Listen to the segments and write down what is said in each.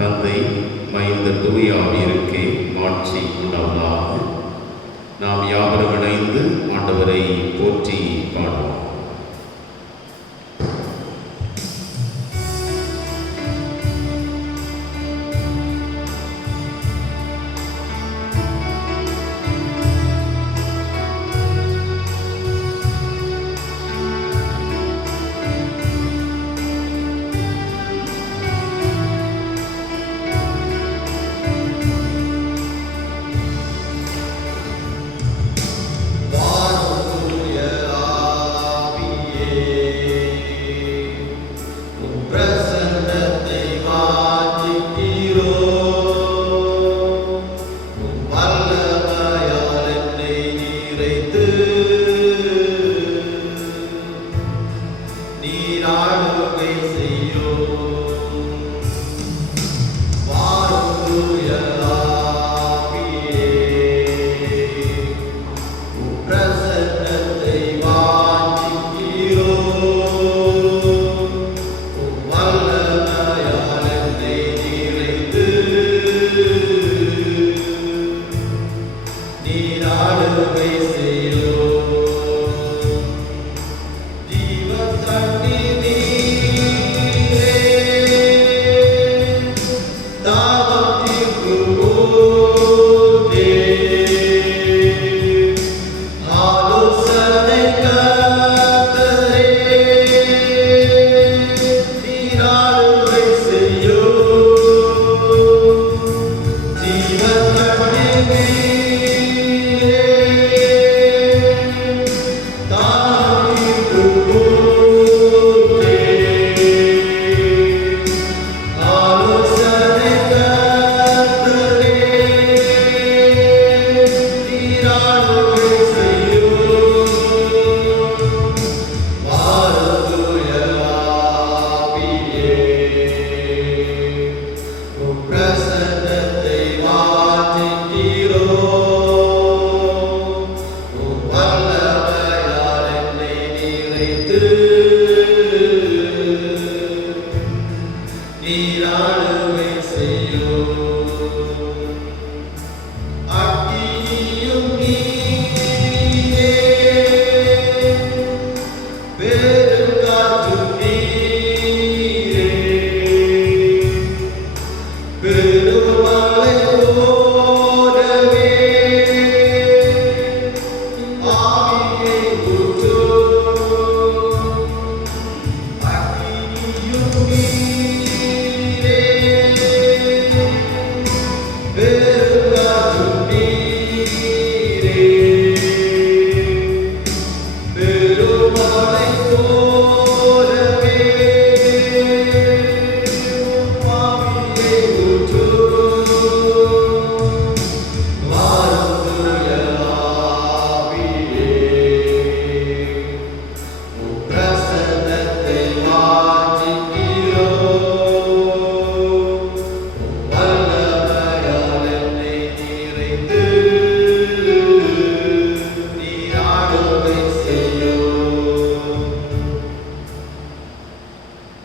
தந்தை மைந்தர் தூய ஆவியருக்கே மாட்சி உண்டாவதாக. நாம் யாவரும் இணைந்து ஆண்டவரை போற்றி பாடுவோம்.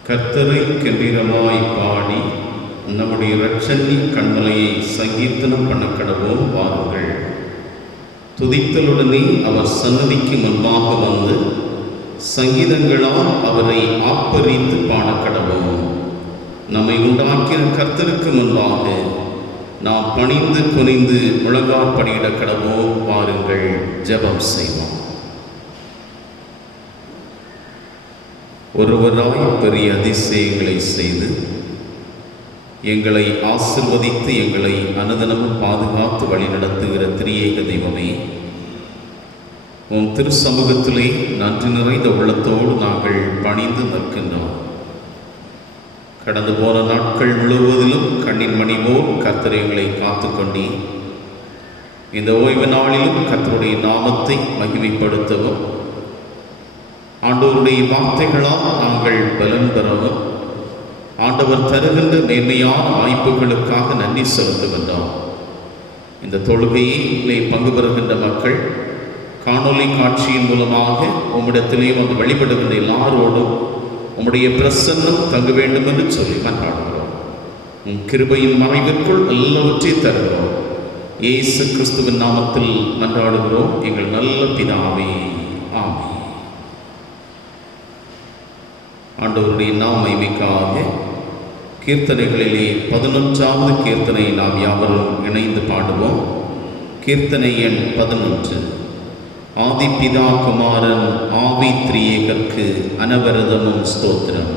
கர்த்தரை கெம்பீரமாய் பாடி நம்முடைய இரட்சணிய கண்மலையை சங்கீர்த்தனம் பண்ண கடவோம். வாருங்கள். துதித்தலுடனே அவர் சன்னதிக்கு முன்பாக வந்து சங்கீதங்களால் அவரை ஆப்பரித்து பாட கடவோம். நம்மை உண்டாக்கின கர்த்தருக்கு முன்பாக நாம் பணிந்து குனிந்து முழங்காற்படியிட கடவோம். வாருங்கள், ஜெபம் செய்வோம். ஒருவராய் பெரிய அதிசயங்களை செய்து எங்களை ஆசிர்வதித்து எங்களை அனுதினமும் பாதுகாத்து வழிநடத்துகிற திரியேக தெய்வமே, உன் திருச்சமூகத்திலே நன்றி நிறைந்த உள்ளத்தோடு நாங்கள் பணிந்து நிற்கின்றோம். கடந்து போன நாட்கள் முழுவதிலும் கண்ணின் மணிபோல் கர்த்தர் எங்களை காத்து கொண்டே இந்த ஓய்வு நாளிலும் கர்த்தருடைய நாமத்தை மகிமைப்படுத்தவும் ஆண்டவருடைய வார்த்தைகளால் நாங்கள் பலன் பெறவும் ஆண்டவர் தருகின்ற மேன்மையான வாய்ப்புகளுக்காக நன்றி செலுத்துகின்றோம். இந்த தொழுகையிலே பங்கு பெறுகின்ற மக்கள் காணொலி காட்சியின் மூலமாக உம்மிடத்திலே வந்து வழிபடுகின்ற எல்லாரோடும் உம்முடைய பிரசன்னம் தங்க வேண்டும் என்று சொல்லி மன்றாடுகிறோம். உம் கிருபையின் மறைவிற்குள் எல்லாவற்றையும் தருகிறோம். இயேசு கிறிஸ்துவின் நாமத்தில் மன்றாடுகிறோம் எங்கள் நல்ல பிதாவே, ஆமென். ஆண்டவருடைய மகிமைக்காக கீர்த்தனைகளிலே 11வது கீர்த்தனை நாம் யாவரும் இணைந்து பாடுவோம். கீர்த்தனை எண் 11. ஆதிபிதா குமாரன் ஆவி திரியேகர்க்கு அனவரதமும் ஸ்தோத்திரம்.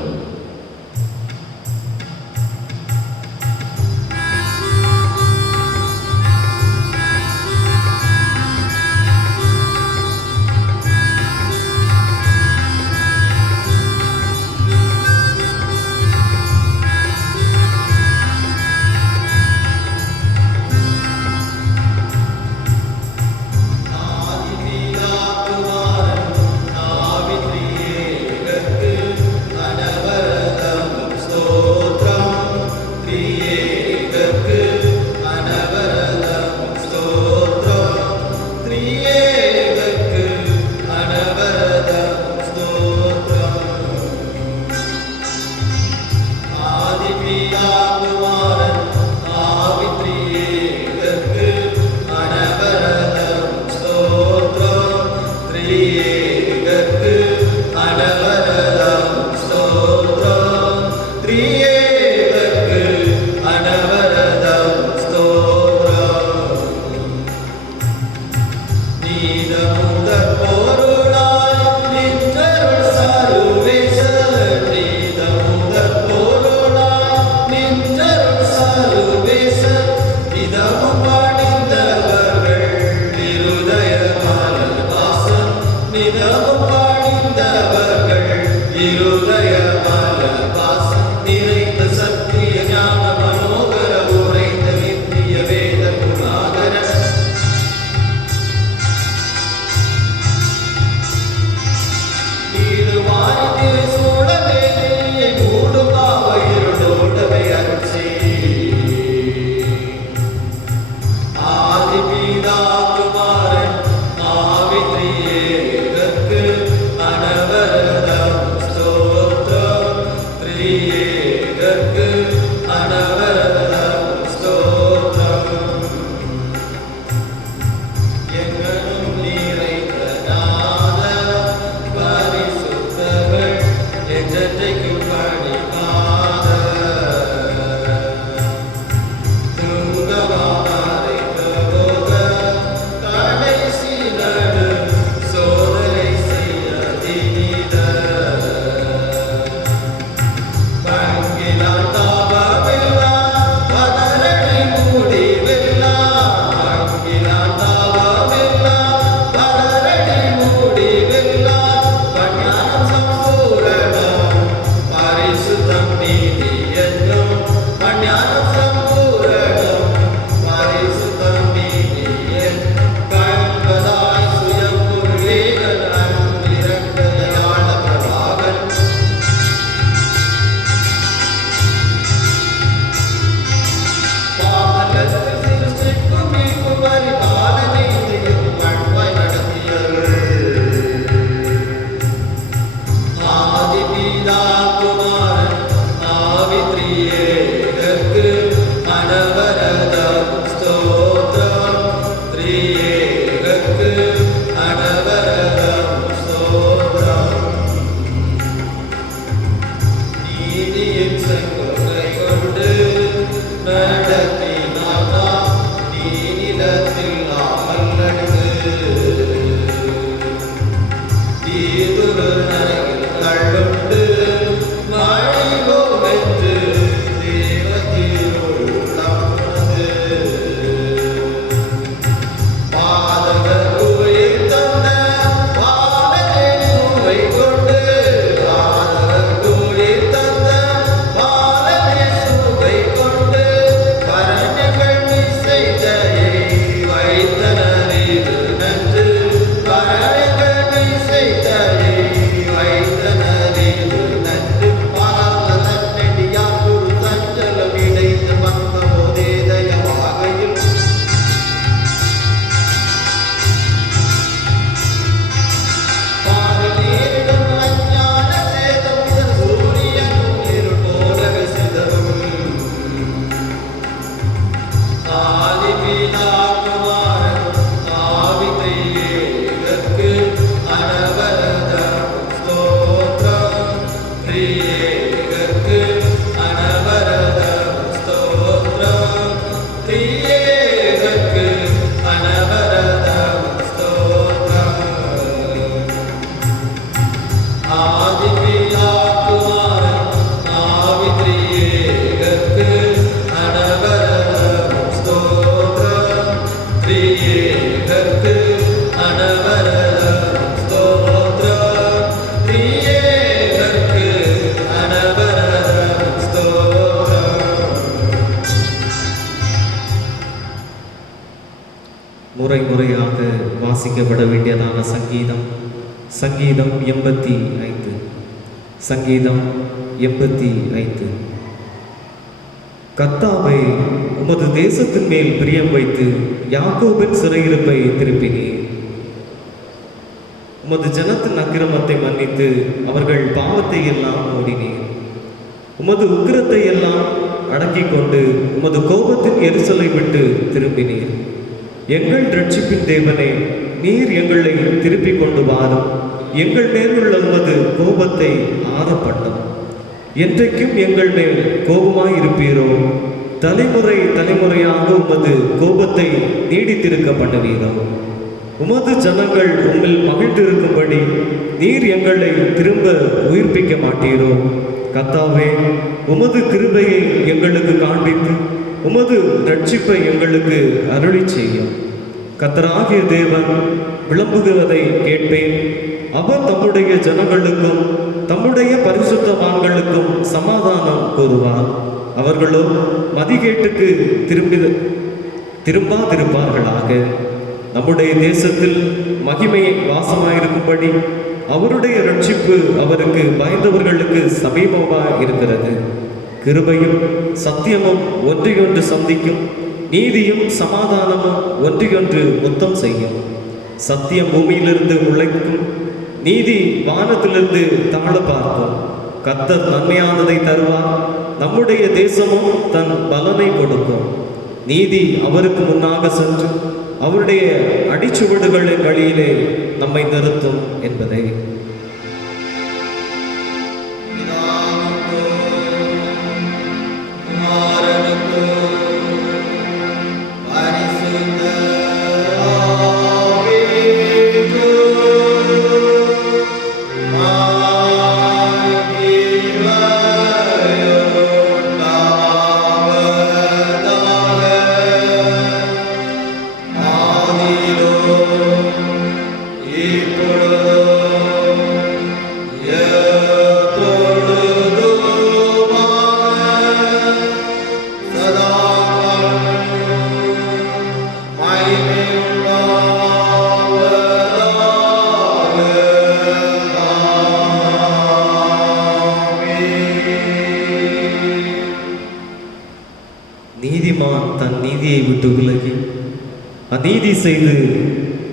Bye. முறையாக வாசிக்கப்பட வேண்டியதான சங்கீதம் 85. சங்கீதம் 85. கர்த்தாவே, உமது தேசத்தின் மேல் பிரியம் வைத்து யாக்கோபின் சிறையிருப்பை திருப்பினீர். உமது ஜனத்தின் அக்கிரமத்தை மன்னித்து அவர்கள் பாவத்தை எல்லாம் மூடினீர். உமது உக்கிரத்தை எல்லாம் அடக்கிக் கொண்டு உமது கோபத்தின் எரிசலை விட்டு திரும்பினீர். எங்கள் இரட்சிப்பின் தேவனே, நீர் எங்களை திருப்பிக் கொண்டு வாரும். எங்கள் மேலுள்ள உமது கோபத்தை ஆறப்பட்டும். என்றைக்கும் எங்கள் மேல் கோபமாயிருப்பீரோ? தலைமுறை தலைமுறையாக உமது கோபத்தை நீடித்திருக்க பண்ணுவீரோ? உமது ஜனங்கள் உங்கள் மகிழ்ந்திருக்கும்படி நீர் எங்களை திரும்ப உயிர்ப்பிக்க மாட்டீரோ? கர்த்தாவே, உமது கிருபையை எங்களுக்கு காண்பித்து உமது இரட்சிப்பை எங்களுக்கு அருளி செய்யும். கர்த்தராகிய தேவன் விளம்புகிறதை கேட்பேன். அவர் தம்முடைய ஜனங்களுக்கும் தம்முடைய பரிசுத்தவான்களுக்கும் சமாதானம் கூறுவார். அவர்களோ மதிகேட்டுக்கு திரும்பாதிருப்பார்களாக. நம்முடைய தேசத்தில் மகிமையை வாசமாயிருக்கும்படி அவருடைய இரட்சிப்பு அவருக்கு பயந்தவர்களுக்கு சமீபமாக இருக்கிறது. கிருபையும் சத்தியமும் ஒன்றையொன்று சந்திக்கும். நீதியும் சமாதானமும் ஒன்றையொன்று முத்தம் செய்யும். சத்தியம் பூமியிலிருந்து உழைக்கும், நீதி வானத்திலிருந்து தாழ பார்க்கும். கர்த்தர் நன்மையானதை தருவார். நம்முடைய தேசமும் தன் பலனை கொடுக்கும். நீதி அவருக்கு முன்னாக சென்று அவருடைய அடிச்சுவடுகளின் வழியிலே நம்மை நிறுத்தும் என்பதை நீதிமான் தன் நீதியை விட்டு விலகி அநீதி செய்து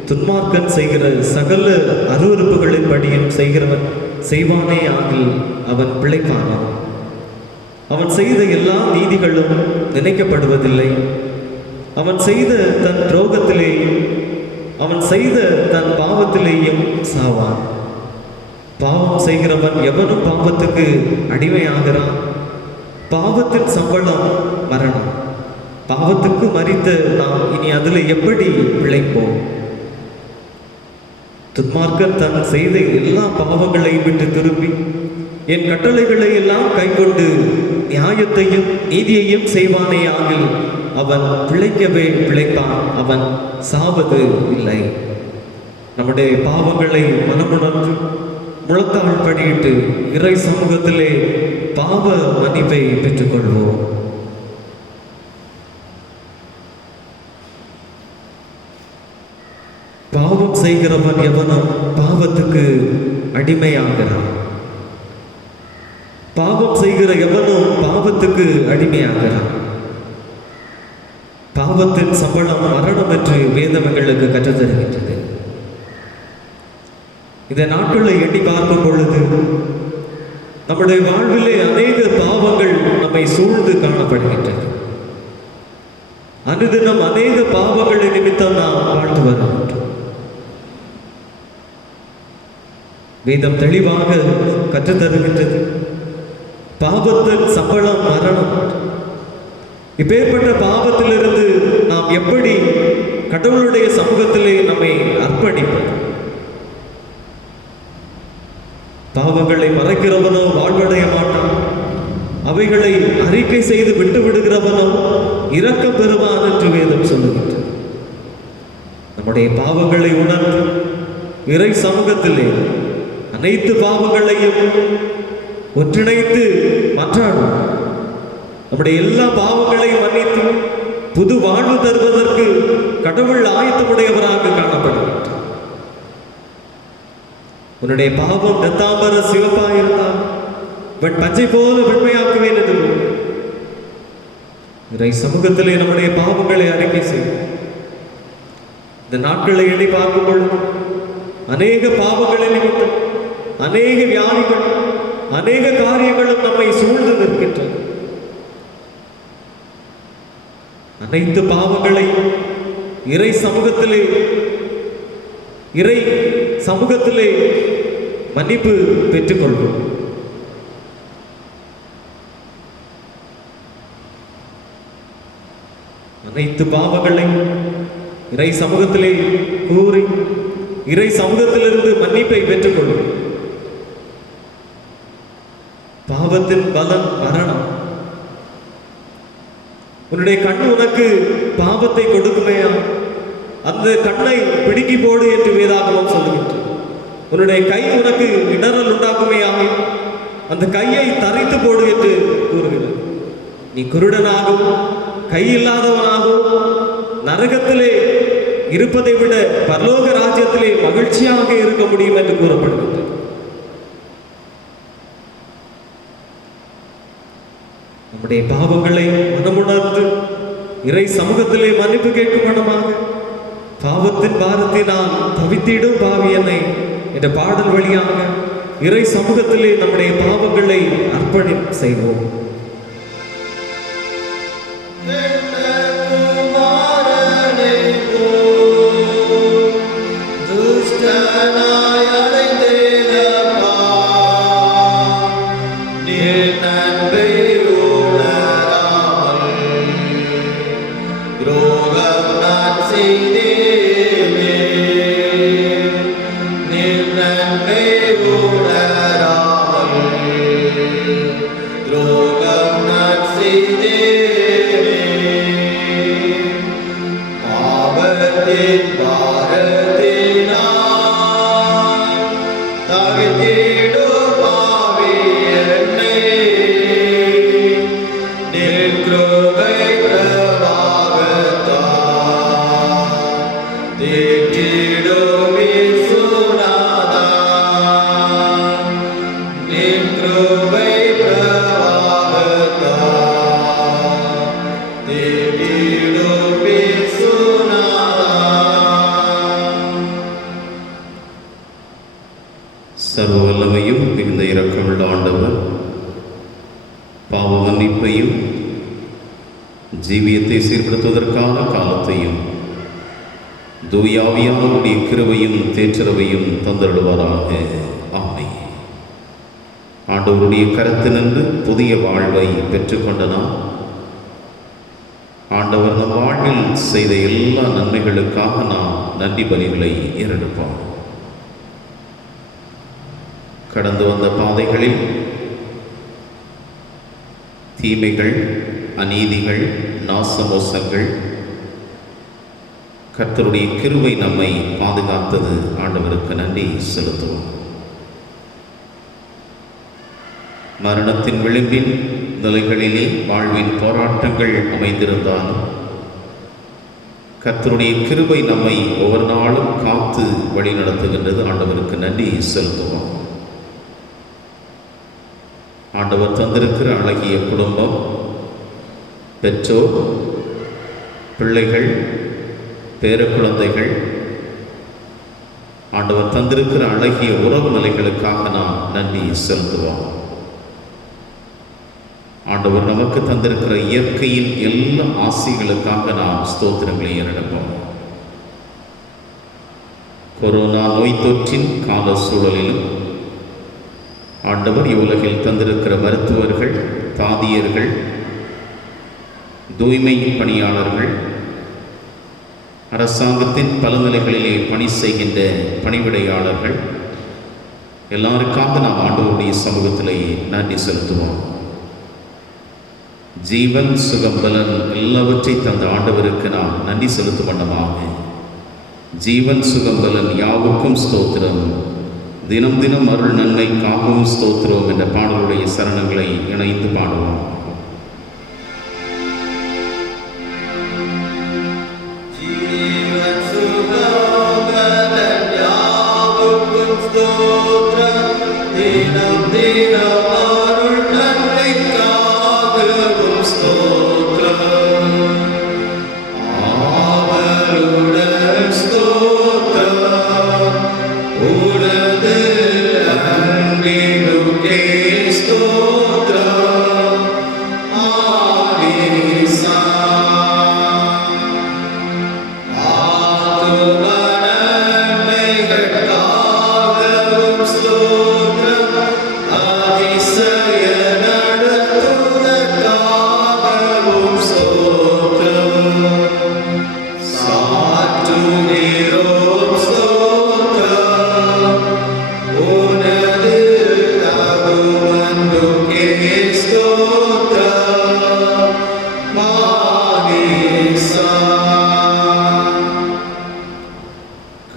துன்மார்க்கன் செய்கிற சகல அருவருப்புகளின் படியும் செய்கிறவன் செய்வானே ஆகில் அவன் பிழைப்பானான். அவன் செய்த எல்லா நீதிகளும் நினைக்கப்படுவதில்லை. அவன் செய்த தன் துரோகத்திலேயும் அவன் செய்த தன் பாவத்திலேயும் சாவான். பாவம் செய்கிறவன் எவனும் பாவத்துக்கு அடிமையாகிறான். பாவத்தின் சம்பளம் மரணம். பாவத்துக்கு மரித்த நாம் இனி அதில் எப்படி பிழைப்போம்? துன்மார்க்கன் தன் செய்த எல்லா பாவங்களையும் விட்டு திரும்பி என் கட்டளைகளை எல்லாம் கைக்கொண்டு நியாயத்தையும் நீதியையும் செய்வானே ஆகில் அவன் பிழைக்கவே பிழைப்பான். அவன் சாவது இல்லை. நம்முடைய பாவங்களை மனமுணர்ந்து முழத்தாள் படியிட்டு இறை சமூகத்திலே பாவ மன்னிப்பை பெற்றுக்கொள்வோம். பாவம் செய்கிறவன் எவனும் பாவத்துக்கு அடிமையாகிறான். பாவம் செய்கிற எவனும் பாவத்துக்கு அடிமையாகிறான். பாவத்தின் சம்பளம் மரணம் என்று வேதம் எங்களுக்கு கற்றுத் தருகின்றது. இந்த நாட்களை எண்ணி பார்க்கும் பொழுது நம்முடைய வாழ்விலே அநேக பாவங்கள் நம்மை சூழ்ந்து காணப்படுகின்றது. அனுதினம் அநேக பாவங்களை நிமித்தம் நாம் வாழ்ந்து வருகின்றோம். வேதம் தெளிவாக கற்றுத்தருகின்றது. பாவத்தின் சம்பளம் மரணம். இப்பேற்பட்ட பாவத்திலிருந்து நாம் எப்படி கடவுளுடைய சமூகத்திலே நம்மை அர்ப்பணிப்போம்? பாவங்களை மறைக்கிறவனோ வாழ்வடைய மாட்டான். அவைகளை அறிக்கை செய்து விட்டு விடுகிறவனோ இரக்கம் பெறுவான் என்று வேதம் சொல்லுகின்றது. நம்முடைய பாவங்களை உணர்ந்து இறை சமூகத்திலே அனைத்து பாவங்களையும் ஒன்றிணைத்து மன்றாடும். நம்முடைய எல்லா பாவங்களையும் மன்னித்து புது வாழ்வு தருவதற்கு கடவுள் ஆயத்தமுடையவராக காணப்படுகின்றார். உன்னுடைய பாவம் ரத்தாம்பர சிவப்பா இருந்தால் பச்சை போல வெண்மையாக்குவேன் என்று இறை சமூகத்திலே நம்முடைய பாவங்களை அறிக்கை செய்வோம். இந்த நாட்களை எண்ணி பார்க்கும் பொழுது அநேக பாவங்களை நிமித்தம் அநேக வியாதிகள் அநேக காரியங்களும் நம்மை சூழ்ந்து நிற்கின்றன. அனைத்து பாவங்களை இறை சமூகத்திலே மன்னிப்பு பெற்றுக்கொள்வோம். அனைத்து பாவங்களை இறை சமூகத்திலே கூறி இறை சமூகத்திலிருந்து மன்னிப்பை பெற்றுக்கொள்வோம். பாவத்தின் பலன் மரணம். உன்னுடைய கண் உனக்கு பாவத்தை கொடுக்குமையா, அந்த கண்ணை பிடுங்கி போடு என்று வேதாகமம் சொல்லுகின்றது. உன்னுடைய கை உனக்கு இடரல் உண்டாக்குமையாக, அந்த கையை தரித்து போடு என்று கூறுகிறது. நீ குருடனாகவும் கை இல்லாதவனாகவும் நரகத்திலே இருப்பதை விட பரலோக ராஜ்யத்திலே மகிழ்ச்சியாக இருக்க முடியும் என்று கூறப்படுகின்றது. நம்முடைய பாவங்களை மனமுணர்ந்து இறை சமூகத்திலே மன்னிப்பு கேட்கும் மனமாக பாவத்தின் பாரத்தினால் தவித்திடும் பாவி என்னை என்ற பாடல் வழியாக இறை சமூகத்திலே நம்முடைய பாவங்களை அர்ப்பணி செய்வோம். சர்வ வல்லமையும் மிகுந்த இரக்கமுள்ள ஆண்டவர் பாவ மன்னிப்பையும் ஜீவியத்தை சீர்படுத்துவதற்கான காலத்தையும் தூயாவியானுடைய கிருபையும் தேற்றரவையும் தந்தருடுவாராக. ஆமென். ஆண்டவருடைய கரத்தினின்று புதிய வாழ்வை பெற்றுக்கொண்ட நாம் ஆண்டவர் நம் வாழ்வில் செய்த எல்லா நன்மைகளுக்காக நாம் நன்றி பலிகளை ஏறெடுப்போம். கடந்து வந்த பாதைகளில் தீமைகள், அநீதிகள், நாசமோசங்கள், கர்த்தருடைய கிருபை நம்மை பாதுகாத்தது. ஆண்டவருக்கு நன்றி செலுத்துவோம். மரணத்தின் விளிம்பின் நிலைகளிலே வாழ்வின் போராட்டங்கள் அமைந்திருந்தாலும் கர்த்தருடைய கிருபை நம்மை ஒவ்வொரு நாளும் காத்து வழி நடத்துகின்றது. ஆண்டவருக்கு நன்றி செலுத்துவோம். ஆண்டவர் தந்திருக்கிற அழகிய குடும்பம், பெற்றோர், பிள்ளைகள், பேர குழந்தைகள், ஆண்டவர் தந்திருக்கிற அழகிய உறவு நிலைகளுக்காக நாம் நன்றி செலுத்துவோம். ஆண்டவர் நமக்கு தந்திருக்கிற இயற்கையின் எல்லா ஆசைகளுக்காக நாம் ஸ்தோத்திரங்களை ஏறெடுப்போம். கொரோனா நோய் தொற்றின் கால சூழலிலும் ஆண்டவர் இவ்வுலகில் தந்திருக்கிற மருத்துவர்கள், தாதியர்கள், தூய்மை பணியாளர்கள், அரசாங்கத்தின் பல நிலைகளிலே பணி செய்கின்ற பணிவிடையாளர்கள் எல்லாருக்காக நாம் ஆண்டவருடைய சமூகத்திலேயே நன்றி செலுத்துவோம். ஜீவன், சுகம், பலன் எல்லாவற்றை தந்த ஆண்டவருக்கு நாம் நன்றி செலுத்தும் வண்ணமாக ஜீவன், சுகம், பலன் யாவுக்கும் ஸ்தோத்திரம், தினம் தினம் அருள் நன்மைக்காகவும் ஸ்தோத்திரம் என்ற பாடலுடைய சரணங்களை இணைந்து பாடுவோம்.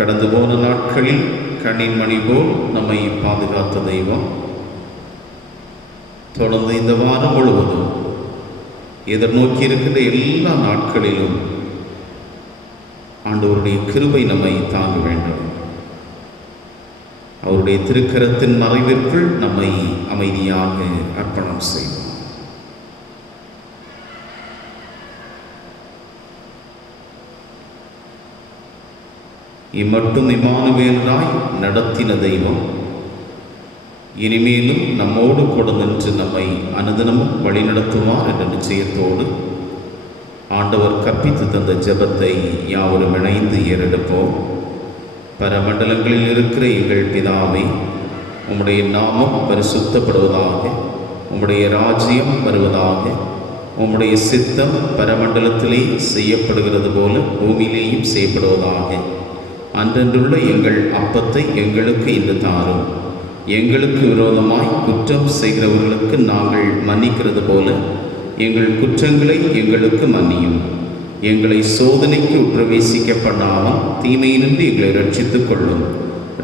கடந்து போன நாட்களில் கண்ணின் மணி போல் நம்மை பாதுகாத்த தெய்வம் தொடர்ந்து இந்த வாரம் முழுவதும் எதிர்நோக்கி இருக்கின்ற எல்லா நாட்களிலும் ஆண்டவருடைய கிருபை நம்மை தாங்க வேண்டும். அவருடைய திருக்கரத்தின் மறைவிற்குள் நம்மை அமைதியாக அர்ப்பணம் செய்வோம். இம்மட்டும் இம்மானுவேலராய் நடத்தின தெய்வம் இனிமேலும் நம்மோடு கூட நின்று நம்மை அனுதினமும் வழிநடத்துவார் என்ற நிச்சயத்தோடு ஆண்டவர் கற்பித்து தந்த ஜெபத்தை யாவரும் இணைந்து ஏறெடுப்போம். பரமண்டலங்களில் இருக்கிற எங்கள் பிதாவே, உம்முடைய நாமம் பரிசுத்தப்படுவதாக, உம்முடைய ராஜ்யம் வருவதாக, உம்முடைய சித்தம் பரமண்டலத்திலே செய்யப்படுகிறது போல பூமியிலேயும் செய்யப்படுவதாக. அன்றன்றுள்ள எங்கள் அப்பத்தை எங்களுக்கு இன்று தாரும். எங்களுக்கு விரோதமாய் குற்றம் செய்கிறவர்களுக்கு நாங்கள் மன்னிக்கிறது போல எங்கள் குற்றங்களை எங்களுக்கு மன்னியும். எங்களை சோதனைக்கு உட்பிரவேசிக்க பண்ணாமல் தீமையினின்று எங்களை ரட்சித்துக் கொள்ளும்.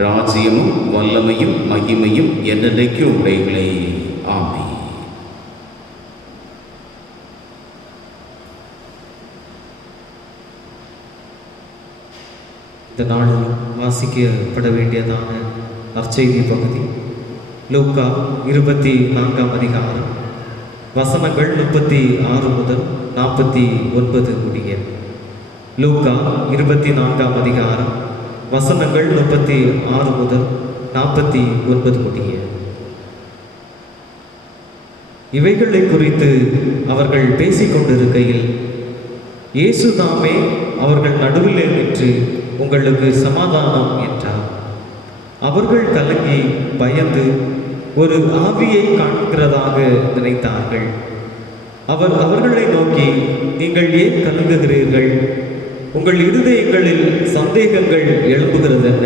ராஜ்யமும் வல்லமையும் மகிமையும் என்னென்றைக்கு உடைகளே. ஆமென். இந்த நாளில் வாசிக்கப்பட வேண்டியதான நற்செய்தி பகுதி லூக்கா 24ஆம் அதிகாரம் வசனங்கள் 36 முதல் 49 முடிய. லூக்கா 24ஆம் அதிகாரம் வசனங்கள் 36 முதல் 49 முடிய. இவைகளை குறித்து அவர்கள் பேசிக்கொண்டிருக்கையில் இயேசு தாமே அவர்கள் நடுவிலே நின்று, உங்களுக்கு சமாதானம் என்றார். அவர்கள் கலங்கி பயந்து ஒரு ஆவியை காண்கிறதாக நினைத்தார்கள். அவர் அவர்களை நோக்கி, நீங்கள் ஏன் கலங்குகிறீர்கள்? உங்கள் இருதயங்களில் சந்தேகங்கள் எழும்புகிறதென்ன?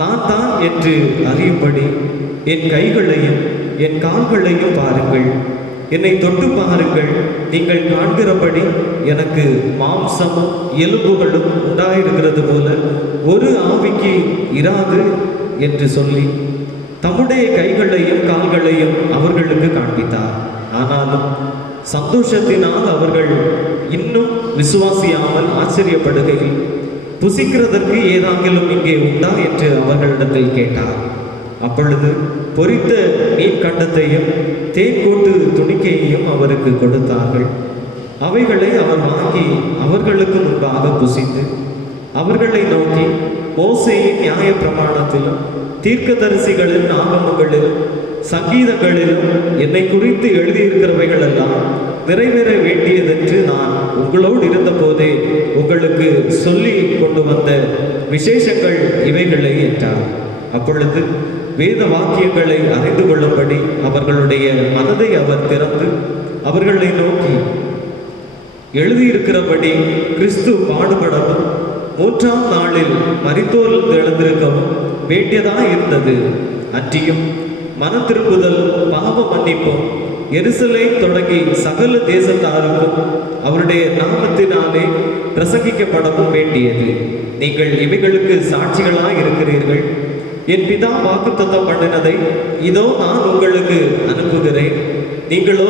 நான் தான் என்று அறியும்படி என் கைகளையும் என் கால்களையும் பாருங்கள். என்னை தொட்டு பாருங்கள். நீங்கள் காண்கிறபடி எனக்கு மாம்சமும் எலும்புகளும் உண்டாயிருக்கிறது போல ஒரு ஆவிக்கு இராது என்று சொல்லி தம்முடைய கைகளையும் கால்களையும் அவர்களுக்கு காண்பித்தார். ஆனாலும் சந்தோஷத்தினால் அவர்கள் இன்னும் விசுவாசியாமல் ஆச்சரியப்படுகையில், புசிக்கிறதற்கு ஏதாகிலும் இங்கே உண்டா என்று அவர்களிடத்தில் கேட்டார். அப்பொழுது பொரித்த மீன் கண்டத்தையும் தேன்கோட்டு துணிக்கையையும் அவருக்கு கொடுத்தார்கள். அவைகளை அவர் வாங்கி அவர்களுக்கு முன்பாக புசித்து அவர்களை நோக்கி, மோசேயின் நியாய பிரமாணத்திலும் தீர்க்கதரிசிகளின் ஆகமங்களிலும் சங்கீதங்களிலும் என்னை குறித்து எழுதியிருக்கிறவைகள் எல்லாம் நிறைவேற வேண்டியதென்று நான் உங்களோடு இருந்தபோதே உங்களுக்கு சொல்லி கொண்டு வந்த விசேஷங்கள் இவைகளை என்றார். அப்பொழுது வேத வாக்கியங்களை அறிந்து கொள்ளும்படி அவர்களுடைய மனதை அவர் திறந்து அவர்களை நோக்கி, எழுதியிருக்கிறபடி கிறிஸ்து பாடுபடவும் 3ஆம் நாளில் மரித்தோரிலிருந்து எழுந்திருக்கவும் வேண்டியதாக இருந்தது. அன்றியும் மனம் திரும்புதல், பாவ மன்னிப்பும் எருசலேம் தொடங்கி சகல தேசத்தாருக்கும் அவருடைய நாமத்தினாலே பிரசங்கிக்கப்படவும் வேண்டியது. நீங்கள் இவைகளுக்கு சாட்சிகளாய் இருக்கிறீர்கள். என் பிதா வாக்குத்தத்தம் பண்ணினதை இதோ நான் உங்களுக்கு அனுப்புகிறேன். நீங்களோ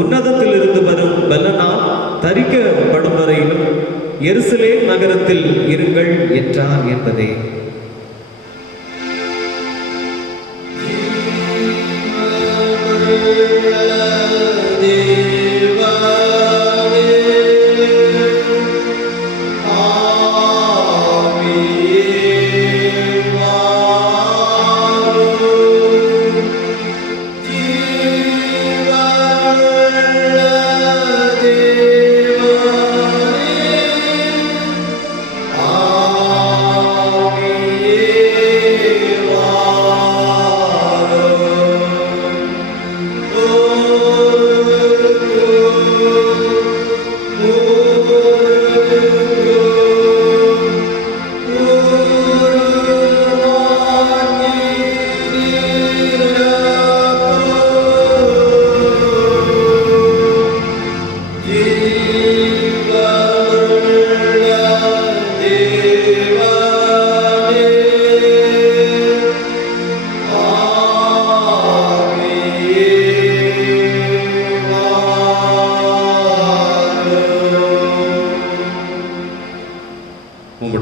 உன்னதத்திலிருந்து வரும் பலனால் தரிக்கப்படும் வரையிலும் எருசலேம் நகரத்தில் இருங்கள் என்றார் என்பதே.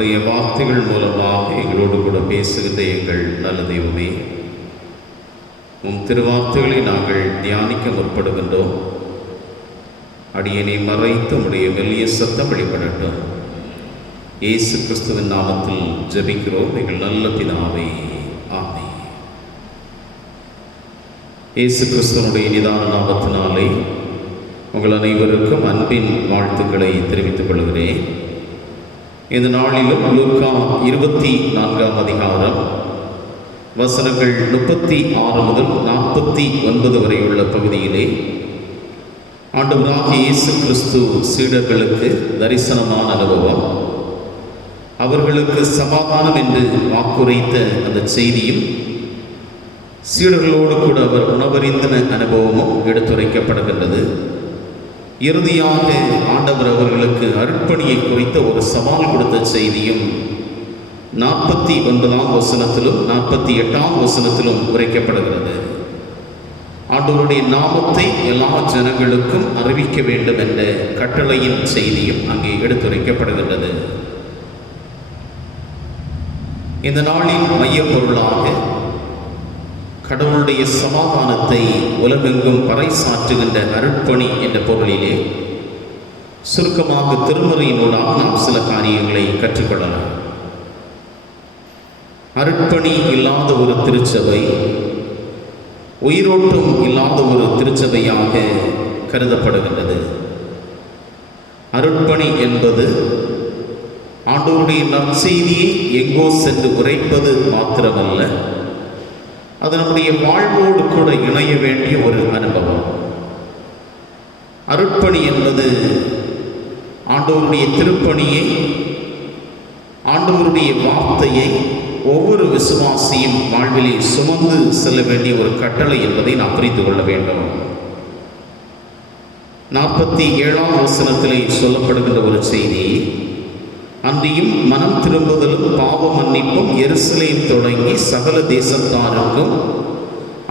உம்முடைய வார்த்தைகள் மூலமாக எங்களோடு கூட பேசுகின்ற எங்கள் நல்ல தெய்வமே, உம் திருவார்த்தைகளை நாங்கள் தியானிக்க முற்படுகின்றோம். அடியனை மறைத்து உம்முடைய மெல்லிய சத்தம் வெளிப்படட்டும். இயேசு கிறிஸ்துவின் நாமத்தில் ஜெபிக்கிறோம் எங்கள் நல்ல பிதாவே, ஆமென். இயேசு கிறிஸ்துவனுடைய நிதான நாமத்தினாலே உங்கள் அனைவருக்கும் அன்பின் வாழ்த்துக்களை தெரிவித்துக் கொள்கிறேன். இந்த நாளிலும் லூக்கா 24ஆம் அதிகாரம் வசனங்கள் 36 முதல் 49 வரை உள்ள பகுதியிலே ஆண்டவராகிய இயேசு கிறிஸ்து சீடர்களுக்கு தரிசனமான அனுபவம், அவர்களுக்கு சமாதானம் என்று வாக்குரைத்த அந்த செய்தியும், சீடர்களோடு கூட அவர் உணவறிந்தன அனுபவமும் எடுத்துரைக்கப்படுகின்றது. இறுதியாக ஆண்டவர் அவர்களுக்கு அர்ப்பணியை குறித்த ஒரு சவால் கொடுத்த செய்தியும் 49ஆம் வசனத்திலும் 48ஆம் வசனத்திலும் உரைக்கப்படுகிறது. ஆண்டவருடைய நாமத்தை எல்லா ஜனங்களுக்கும் அறிவிக்க வேண்டும் என்ற கட்டளையின் செய்தியும் அங்கே எடுத்துரைக்கப்படுகின்றது. இந்த நாளின் மையப்பொருளாக கடவுளுடைய சமாதானத்தை உலகெங்கும் பறைசாற்றுகின்ற அருட்பணி என்ற பொருளிலே சுருக்கமாக திருமறையினூடாக நாம் சில காரியங்களை கற்றுக்கொள்ளலாம். அருட்பணி இல்லாத ஒரு திருச்சபை உயிரோட்டம் இல்லாத ஒரு திருச்சபையாக கருதப்படுகின்றது. அருட்பணி என்பது ஆண்டவருடைய நற்செய்தியை எங்கோ சென்று உரைப்பது மாத்திரமல்ல, அது நம்முடைய வாழ்வோடு கூட இணைய வேண்டிய ஒரு அனுபவம். அருட்பணி என்பது ஆண்டவருடைய திருப்பணியை, ஆண்டவருடைய வார்த்தையை ஒவ்வொரு விசுவாசியும் வாழ்விலே சுமந்து செல்ல வேண்டிய ஒரு கட்டளை என்பதை நாம் புரிந்து கொள்ள வேண்டும். 47ஆம் வசனத்திலே சொல்லப்படுகின்ற ஒரு செய்தி, அன்றியும் மனம் திரும்புதலும் பாவ மன்னிப்பும் எருசலேம் தொடங்கி சகல தேசத்தாருக்கும்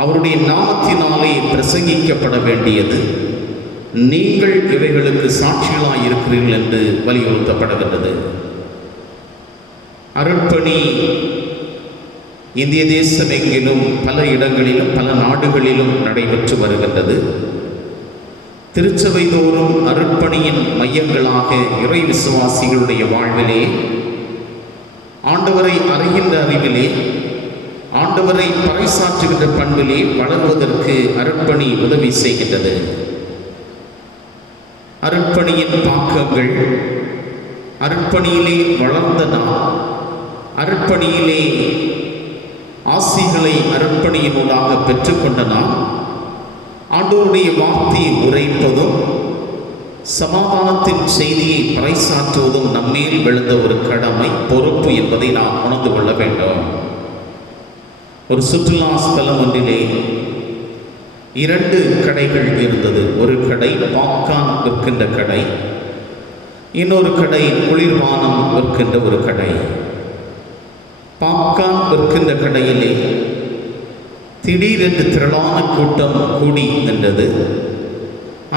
அவருடைய நாமத்தினாலே பிரசங்கிக்கப்பட வேண்டியது, நீங்கள் இவைகளுக்கு சாட்சிகளாய் இருக்கிறீர்கள் என்று வலியுறுத்தப்படுகின்றது. அருட்பணி இந்திய தேசம் எங்கிலும் பல இடங்களிலும் பல நாடுகளிலும் நடைபெற்று வருகின்றது. திருச்சபை தோறும் அருட்பணியின் மையங்களாக இறை விசுவாசிகளுடைய வாழ்விலே ஆண்டவரை அறிகின்ற அறிவிலே, ஆண்டவரை பறைசாற்றுகின்ற பண்பிலே வளர்வதற்கு அருட்பணி உதவி செய்கின்றது. அருட்பணியின் தாக்கங்கள், அருட்பணியிலே வளர்ந்த நாம், அருட்பணியிலே ஆசிகளை அருட்பணியினூடாக பெற்றுக்கொண்ட நாம் ஆண்டவருடைய வார்த்தையை உரைப்பதும் சமாதானத்தின் செய்தியை பறைசாற்றுவதும் நம்மேல் விழுந்த ஒரு கடமை, பொறுப்பு என்பதை நாம் உணர்ந்து கொள்ள வேண்டும். ஒரு சுற்றுலா ஸ்தலம் ஒன்றிலே 2 கடைகள் இருந்தது. ஒரு கடை பாப்கார்ன் விற்கின்ற கடை, இன்னொரு கடை குளிர்பானம் விற்கின்ற ஒரு கடை. பாப்கார்ன் விற்கின்ற கடையிலே திடீரென்று திரளான கூட்டம் கூடி நின்றது.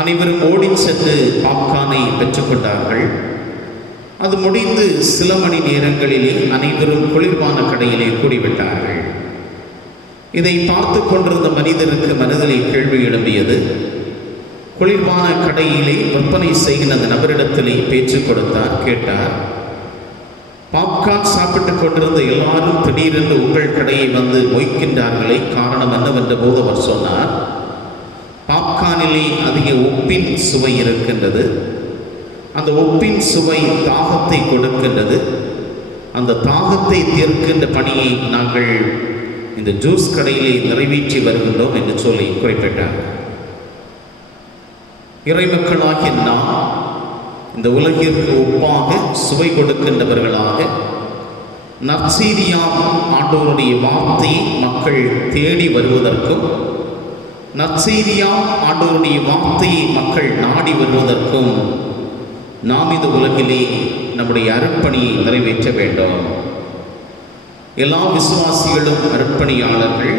அனைவரும் ஓடி சென்று பாப்கார்னை பெற்றுக்கொண்டார்கள். அது முடிந்து சில மணி நேரங்களிலே அனைவரும் குளிர்பான கடையிலே கூடிவிட்டார்கள். இதை பார்த்து கொண்டிருந்த மனிதருக்கு மனதிலே கேள்வி எழும்பியது. குளிர்பான கடையிலே விற்பனை செய்கிற அந்த நபரிடத்திலே பேச்சு கொடுத்தார். கேட்டார், பாப்கார்ன் சாப்பிட்டு கொண்டிருந்த எல்லாரும் திடீரென்று உங்கள் கடையை வந்து மொய்க்கின்றார்களே, காரணம் என்னவென்ற போது அவர் சொன்னார், பாப்கார்னிலே அதிக உப்பின் சுவை இருக்கின்றது. அந்த உப்பின் சுவை தாகத்தை கொடுக்கின்றது. அந்த தாகத்தை தீர்க்கின்ற பணியை நாங்கள் இந்த ஜூஸ் கடையிலே நிறைவேற்றி வருகின்றோம் என்று சொல்லி குறிப்பிட்டார். இறைமக்களாகிய நாம் இந்த உலகிற்கு ஒப்பாக சுவை கொடுக்கின்றவர்களாக நற்செய்தியாம் ஆண்டவருடைய வார்த்தையை மக்கள் தேடி வருவதற்கும், நற்செய்தியாம் ஆண்டவருடைய வார்த்தையை மக்கள் நாடி வருவதற்கும் நாம் இந்த உலகிலே நம்முடைய அருட்பணியை நிறைவேற்ற வேண்டும். எல்லா விசுவாசிகளும் அருட்பணியாளர்கள்.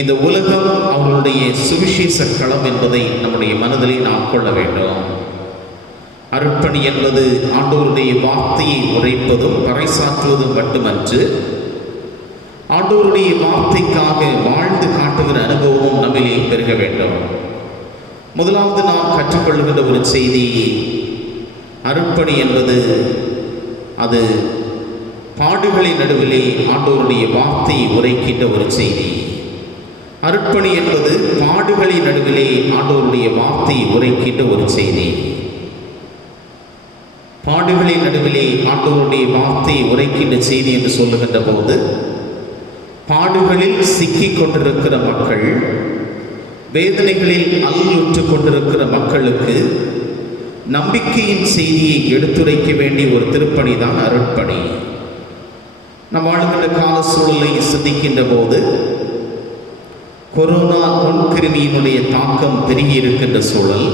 இந்த உலகம் அவர்களுடைய சுவிசேஷ களம் என்பதை நம்முடைய மனதிலே நாம் கொள்ள வேண்டும். அருட்பணி என்பது ஆண்டவருடைய வார்த்தையை உரைப்பதும் பறைசாற்றுவதும் மட்டுமன்று, ஆண்டவருடைய வார்த்தைக்காக வாழ்ந்து காட்டுகிற அனுபவம் நம்மிலே பெருக வேண்டும். முதலாவது நாம் கற்றுக்கொள்கின்ற ஒரு செய்தி, அருட்பணி என்பது அது பாடுகளின் நடுவிலே ஆண்டவருடைய வார்த்தையை உரைக்கின்ற ஒரு செய்தி. அருட்பணி என்பது பாடுகளின் நடுவிலே ஆண்டவருடைய வார்த்தையை உரைக்கின்ற ஒரு செய்தி. பாடுகளின் நடுவிலே ஆண்டவருடைய வார்த்தையை உரைக்கின்ற செய்தி என்று சொல்லுகின்ற போது, பாடுகளில் சிக்கிக் கொண்டிருக்கிற மக்கள், வேதனைகளில் அல்லுற்று கொண்டிருக்கிற மக்களுக்கு நம்பிக்கையின் செய்தியை எடுத்துரைக்க வேண்டிய ஒரு திருப்பணி தான் அருட்பணி. நம் வாழ்கின்ற கால சூழலை சிந்திக்கின்ற போது, கொரோனா நுண்கிருமியினுடைய தாக்கம் பெருகி இருக்கின்ற சூழல்,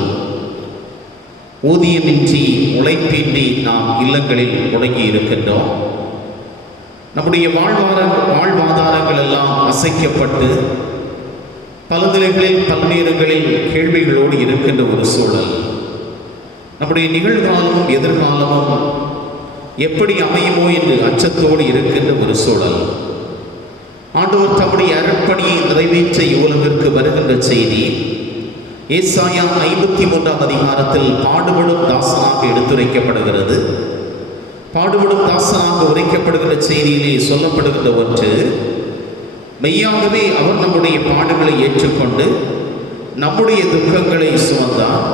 ஊதியமின்றி உழைப்பின்றி நாம் இல்லங்களில் முடங்கி இருக்கின்றோம். நம்முடைய வாழ்வாதாரங்கள் எல்லாம் அசைக்கப்பட்டு பல நிலைகளில் பல நேரங்களில் கேள்விகளோடு இருக்கின்ற ஒரு சூழல். நம்முடைய நிகழ்காலமும் எதிர்காலமும் எப்படி அமையுமோ என்று அச்சத்தோடு இருக்கின்ற ஒரு சூழல். ஆண்டவர் தம்முடைய அருட்பணியை நிறைவேற்ற இவ்வுலகிற்கு வருகின்ற செய்தி ஏசாயா 53ஆம் அதிகாரத்தில் பாடுபடும் தாசனாக எடுத்துரைக்கப்படுகிறது. பாடுபடும் தாசனாக உரைக்கப்படுகின்ற செய்தியிலே சொல்லப்படுகின்ற ஒன்று, மெய்யாகவே அவர் நம்முடைய பாடுகளை ஏற்றுக்கொண்டு நம்முடைய துக்கங்களை சுமந்தார்,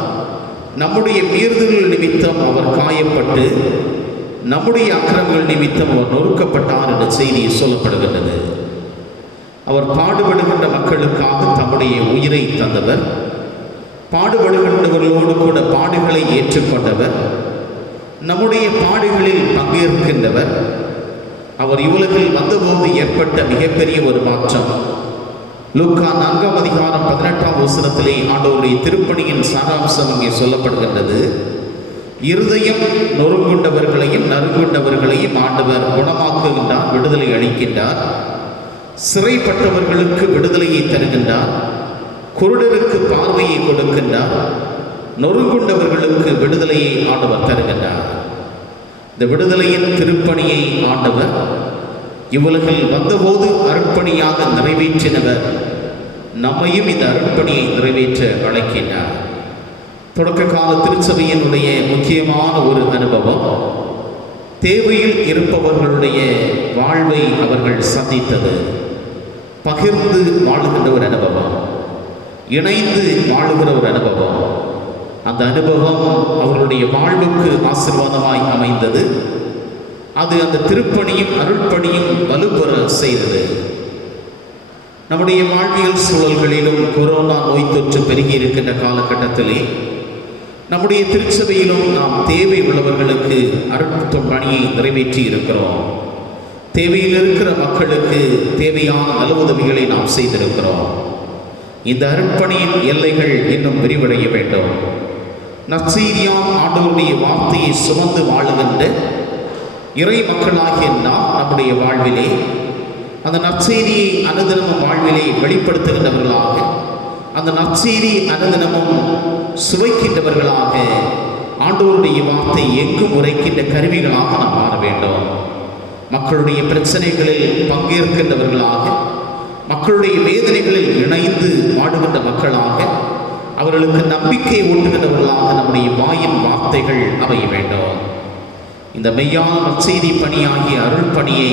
நம்முடைய மீறுதல்கள் நிமித்தம் அவர் காயப்பட்டு நம்முடைய அக்கிரமங்கள் நிமித்தம் அவர் நொறுக்கப்பட்டார் என்ற செய்தி சொல்லப்படுகின்றது. அவர் பாடுபடுகின்ற மக்களுக்காக தம்முடைய உயிரை தந்தவர், பாடுபடுகின்றவர்களோடு கூட பாடுகளை ஏற்றுக்கொண்டவர், நம்முடைய பாடுகளில் பங்கேற்கின்றவர். அவர் இவ்வுலகில் வந்தபோது ஏற்பட்ட மிகப்பெரிய ஒரு மாற்றம். லூக்கா 4ஆம் அதிகாரம் 18ஆம் வசனத்திலே ஆண்டவருடைய திருப்பணியின் சாராம்சம் இங்கே சொல்லப்படுகின்றது. இருதயம் நொறுங்குண்டவர்களையும் நறுங்குண்டவர்களையும் ஆண்டவர் குணமாக்குகின்றார், விடுதலை அளிக்கின்றார். சிறைப்பட்டவர்களுக்கு விடுதலையை தருகின்றார், குருடருக்கு பார்வையை கொடுக்கின்றார், நொறுங்குண்டவர்களுக்கு விடுதலையை ஆண்டவர் தருகின்றார். இந்த விடுதலையின் திருப்பணியை ஆண்டவர் இவ்வுலகில் வந்தபோது அருட்பணியாக நிறைவேற்றினவர். நம்மையும் இந்த அருட்பணியை நிறைவேற்ற அழைக்கின்றார். தொடக்க கால திருச்சபையினுடைய முக்கியமான ஒரு அனுபவம், தேவையில் இருப்பவர்களுடைய வாழ்வை அவர்கள் சந்தித்தது. பகிர்ந்து வாழுகின்ற ஒரு அனுபவம், இணைந்து வாழுகிற ஒரு அனுபவம். அந்த அனுபவம் அவர்களுடைய வாழ்வுக்கு ஆசீர்வாதமாய் அமைந்தது. அது அந்த திருப்பணியும் அருட்பணியும் வலுப்பெற செய்தது. நம்முடைய வாழ்வியல் சூழல்களிலும் கொரோனா நோய் தொற்று பெருகி இருக்கின்ற காலகட்டத்திலே நம்முடைய திருச்சபையிலும் நாம் தேவை உள்ளவர்களுக்கு அருட்பணியை நிறைவேற்றி இருக்கிறோம். தேவையில் இருக்கிற மக்களுக்கு தேவையான நல உதவிகளை நாம் செய்திருக்கிறோம். இந்த அருட்பணியின் எல்லைகள் இன்னும் விரிவடைய வேண்டும். நற்செய்தியாம் ஆண்டவருடைய வார்த்தையை சுமந்து வாழுகின்ற இறை மக்களாகிய நாம் நம்முடைய வாழ்விலே அந்த நற்செய்தியை அனுதினமும் வாழ்விலே வெளிப்படுத்துகின்றவர்களாக, அந்த நற்செய்தி அனுதினமும் சுவைக்கின்றவர்களாக, ஆண்டவருடைய வார்த்தை எங்கும் உரைக்கின்ற கருவிகளாக நாம் மாற வேண்டும். மக்களுடைய பிரச்சனைகளில் பங்கேற்கின்றவர்களாக, மக்களுடைய வேதனைகளில் இணைந்து வாடுகின்ற மக்களாக, அவர்களுக்கு நம்பிக்கை ஊட்டுகின்றவர்களாக நம்முடைய வாயின் வார்த்தைகள் அமைய வேண்டும். இந்த மெய்யான நற்செய்தி பணியாகிய அருள் பணியை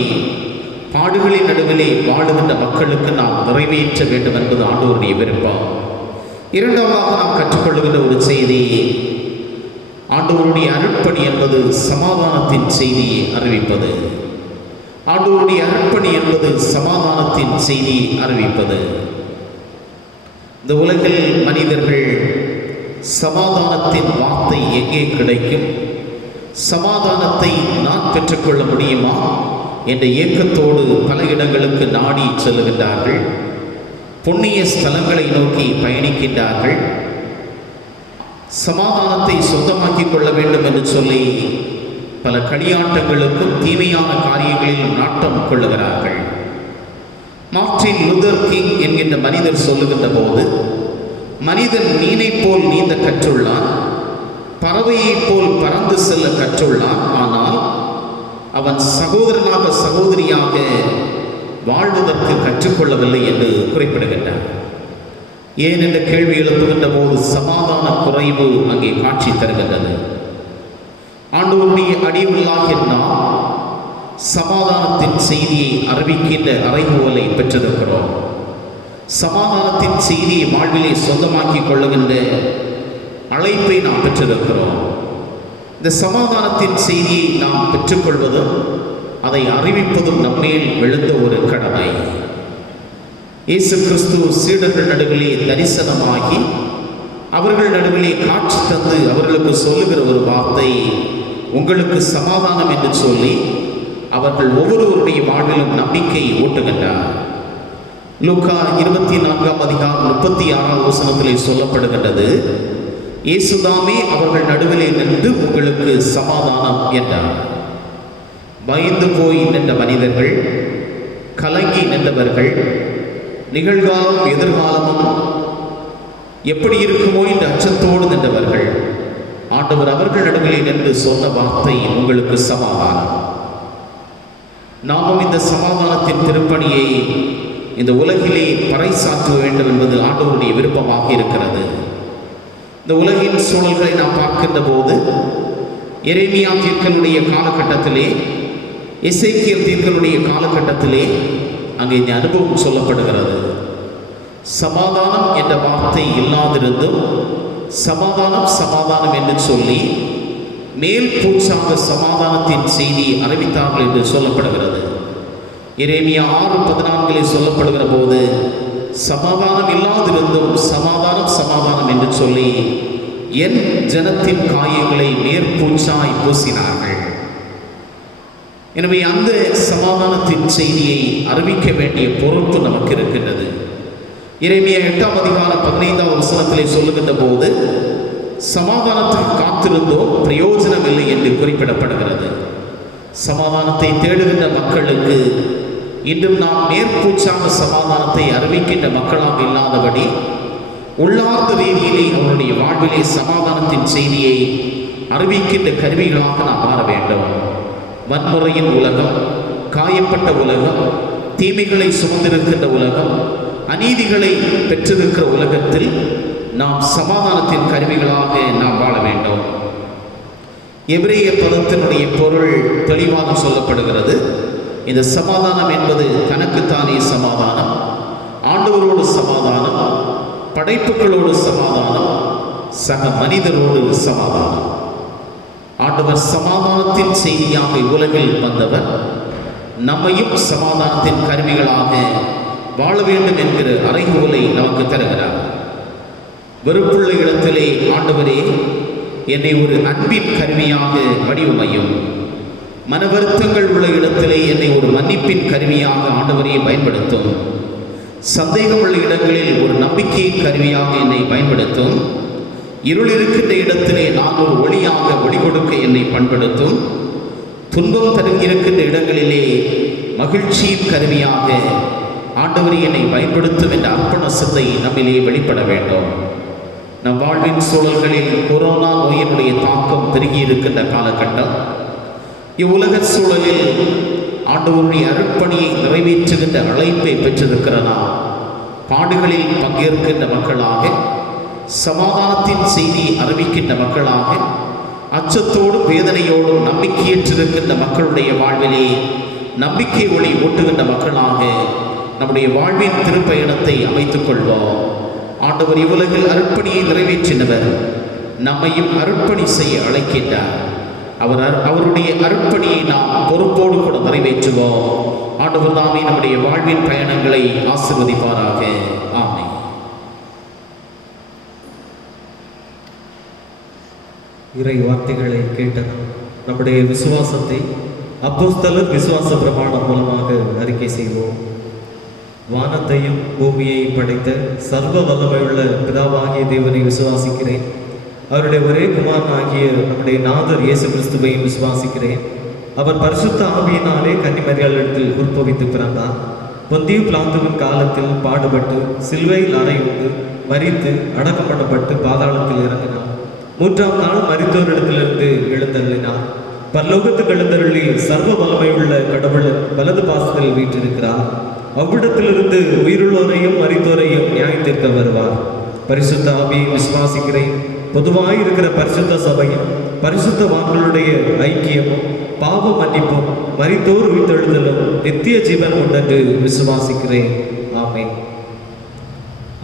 பாடுகளின் நடுவிலே வாழுகின்ற மக்களுக்கு நாம் நிறைவேற்ற வேண்டும் என்பது ஆண்டவருடைய விருப்பம். இரண்டாவதாக நாம் கற்றுக்கொள்ளுகின்ற ஒரு செய்தி, ஆண்டவருடைய அருட்பணி என்பது சமாதானத்தின் செய்தியை அறிவிப்பது. ஆண்டவருடைய அருட்பணி என்பது சமாதானத்தின் செய்தியை அறிவிப்பது. இந்த உலகில் மனிதர்கள் சமாதானத்தின் வார்த்தை எங்கே கிடைக்கும், சமாதானத்தை நான் பெற்றுக்கொள்ள முடியுமா என்ற ஏக்கத்தோடு பல இடங்களுக்கு நாடி செல்லுகின்றார்கள். புண்ணிய ஸ்தலங்களை நோக்கி பயணிக்கின்றார்கள். சமாதானத்தை சொந்தமாக்கிக் கொள்ள வேண்டும் என்று சொல்லி பல களியாட்டங்களுக்கும் தீமையான காரியங்களிலும் நாட்டம் கொள்ளுகிறார்கள். மார்ட்டின் லூதர் கிங் என்கின்ற மனிதர் சொல்லுகின்ற போது, மனிதன் மீனை போல் நீந்த கற்றுள்ளான், பறவையைப் போல் பறந்து செல்ல கற்றுள்ளான். ஆனால் அவன் சகோதரனாக சகோதரியாக வாழ்வதற்கு கற்றுக்கொள்ளவில்லை என்று குறிப்பிடுகின்றார். ஏன் என்ற கேள்வி எழுப்புகின்ற போது சமாதான குறைவு அங்கே காட்சி தருகின்றது. ஆண்டவருடைய அடிவுள்ளாகிய நாம் சமாதானத்தின் செய்தியை அறிவிக்கின்ற அறைகூவலை பெற்றிருக்கிறோம். சமாதானத்தின் செய்தியை வாழ்விலே சொந்தமாக்கிக் கொள்ளுகின்ற அழைப்பை நாம் பெற்றிருக்கிறோம். இந்த சமாதானத்தின் செய்தியை நாம் பெற்றுக்கொள்வதும் அதை அறிவிப்பதும் நம்மேல் விழுந்த ஒரு கடமை. இயேசு கிறிஸ்து சீடர்கள் நடுவிலே தரிசனமாகி அவர்கள் நடுவிலே காட்சி தந்து அவர்களுக்கு சொல்லுகிற ஒரு வார்த்தை, உங்களுக்கு சமாதானம் என்று சொல்லி அவர்கள் ஒவ்வொருவருடைய வாழ்விலும் நம்பிக்கையை ஊட்டுகின்றார். லூக்கா 24ஆம் அதிகாரம் 36ஆம் வசனத்திலே சொல்லப்படுகின்றது, இயேசுதாமே அவர்கள் நடுவிலே நின்று உங்களுக்கு சமாதானம் என்றார். பயந்து போய் நின்ற மனிதர்கள், கலங்கி நின்றவர்கள், நிகழ்காலம் எதிர்காலமும் எப்படி இருக்குமோ என்ற அச்சத்தோடு நின்றவர்கள், ஆண்டவர் அவர்கள் நடுவிலே நின்று சொன்ன வார்த்தை, உங்களுக்கு சமாதானம். நாமும் இந்த சமாதானத்தின் திருப்பணியை இந்த உலகிலே பறைசாற்ற வேண்டும் என்பது ஆண்டவருடைய விருப்பமாக இருக்கிறது. இந்த உலகின் சூழல்களை நாம் பார்க்கின்ற போது எரேமியா தீர்க்கனுடைய காலகட்டத்திலே, எசேக்கியேல் தீர்க்கனுடைய காலகட்டத்திலே அங்கே இந்த அனுபவம் சொல்லப்படுகிறது. சமாதானம் என்ற வார்த்தை இல்லாதிருந்தும் சமாதானம் சமாதானம் என்று சொல்லி மேல் பூச்சாக சமாதானத்தின் செய்தி அறிவித்தார்கள் என்று சொல்லப்படுகிறது. எரேமியா 6:14 சொல்லப்படுகிற போது சமாதானம் இல்லாதிருந்தும் சமாதானம் சமாதானம் என்று சொல்லி என் ஜனத்தின் காயங்களை மேற்பூச்சாய் பூசினார்கள். எனவே அந்த சமாதானத்தின் செய்தியை அறிவிக்க வேண்டிய பொறுப்பு நமக்கு இருக்கின்றது. எரேமியா 8ஆம் அதிகாரம் 15ஆம் வசனத்திலே சொல்லுகின்ற போது சமாதானத்துக்கு காத்திருந்தோம், பிரயோஜனம் இல்லை என்று குறிப்பிடப்படுகிறது. சமாதானத்தை தேடுகின்ற மக்களுக்கு இன்றும் நாம் மேற்பூச்சாக சமாதானத்தை அறிவிக்கின்ற மக்களாக இல்லாதபடி உள்ளார்ந்த ரீதியிலே அவருடைய வாழ்விலே சமாதானத்தின் செய்தியை அறிவிக்கின்ற கருவிகளாக நாம் மாற வேண்டும். வன்முறையின் உலகம், காயப்பட்ட உலகம், தீமைகளை சுமந்திருக்கின்ற உலகம், அநீதிகளை பெற்றிருக்கிற உலகத்தில் நாம் சமாதானத்தின் கருவிகளாக நாம் வாழ வேண்டும். எபிரேய பதத்தினுடைய பொருள் தெளிவாக சொல்லப்படுகிறது. இந்த சமாதானம் என்பது தனக்குத்தானே சமாதானம், ஆண்டவரோடு சமாதானம், படைப்புகளோடு சமாதானம், சக மனிதரோடு சமாதானம். ஆண்டவர் சமாதானத்தின் செய்தியாக உலகில் வந்தவர். நம்மையும் சமாதானத்தின் கருவிகளாக வாழ வேண்டும் என்கிற அறைகூவலை நமக்கு தருகிறார். வெறுப்புள்ள இடத்திலே ஆண்டவரே என்னை ஒரு அன்பின் கருவியாக வடிவமையும், மன வருத்தங்கள் உள்ள இடத்திலே என்னை ஒரு மன்னிப்பின் கருவியாக ஆண்டவரையே பயன்படுத்தும், சந்தேகம் உள்ள இடங்களில் ஒரு நம்பிக்கையின் கருவியாக என்னை பயன்படுத்தும், இருள் இருக்கின்ற இடத்திலே நான் ஒரு ஒளியாக ஒளி கொடுக்க என்னை பயன்படுத்தும், துன்பம் தருங்கியிருக்கின்ற இடங்களிலே மகிழ்ச்சியின் கருவியாக ஆண்டவரை என்னை பயன்படுத்தும் என்ற அர்ப்பண சிந்தை நம்மிலே வெளிப்பட வேண்டும். நம் வாழ்வின் சூழல்களில் கொரோனா நோயினுடைய தாக்கம் பெருகி இருக்கின்ற காலகட்டம், இவ்வுலக சூழலில் ஆண்டவருடைய அருட்பணியை நிறைவேற்றுகின்ற அழைப்பை பெற்றிருக்கிற நாம் பாடுகளில் பங்கேற்கின்ற மக்களாக, சமாதானத்தின் செய்தியை அறிவிக்கின்ற மக்களாக, அச்சத்தோடும் வேதனையோடும் நம்பிக்கையற்றிருக்கின்ற மக்களுடைய வாழ்விலே நம்பிக்கை ஒளி ஊட்டுகின்ற மக்களாக நம்முடைய வாழ்வின் திருப்பயணத்தை அமைத்துக் கொள்வோம். ஆண்டவர் இவ்வுலகில் அருட்பணியை நிறைவேற்றினவர், நம்மையும் அருட்பணி செய்ய அழைக்கின்றார். அவருடைய அருட்பணியை நாம் பொறுப்போடு கூட நிறைவேற்றுவோம். ஆண்டவர் தாமே நம்முடைய வாழ்வின் பயணங்களை ஆசீர்வதிப்பாராக. ஆமென். இறை வார்த்தைகளை கேட்ட நம்முடைய விசுவாசத்தை அப்போஸ்தலர் விசுவாச பிரமாணம் மூலமாக அறிக்கை செய்வோம். வானத்தையும் பூமியையும் படைத்த சர்வ வல்லமையுள்ள பிதாவாகிய தேவனை விசுவாசிக்கிறேன். அவருடைய ஒரே குமாரனாகிய நம்முடைய நாதர் இயேசு கிறிஸ்துவையும் விசுவாசிக்கிறேன். அவர் பரிசுத்த ஆவியினாலே கன்னிமரியாளிடத்தில் உற்பவித்து பிறந்தார். பொந்தியு பிலாத்துவின் காலத்தில் பாடுபட்டு சிலுவையில் அறையுண்டு மரித்து அடக்கம் பண்ணப்பட்டு பாதாளத்தில் இறங்கினார். மூன்றாம் நாள் மரித்தோரிடத்திலிருந்து எழுந்தருளினார். பரலோகத்துக்கு எழுந்தருளி சர்வ வல்லமையுள்ள கடவுள் வலது பாசத்தில் வீற்றிருக்கிறார். அவ்விடத்திலிருந்து உயிருள்ளோரையும் மரித்தோரையும் நியாயத்திற்கு வருவார். பரிசுத்த ஆவியை விசுவாசிக்கிறேன். பொதுவாக இருக்கிற பரிசுத்த சபையும் பரிசுத்தவான்களுடைய ஐக்கியமும் பாவ மன்னிப்பும் மரித்தோர் உயிர்த்தெழுதலும் நித்திய ஜீவன் உண்டென்று விசுவாசிக்கிறேன். ஆமென்.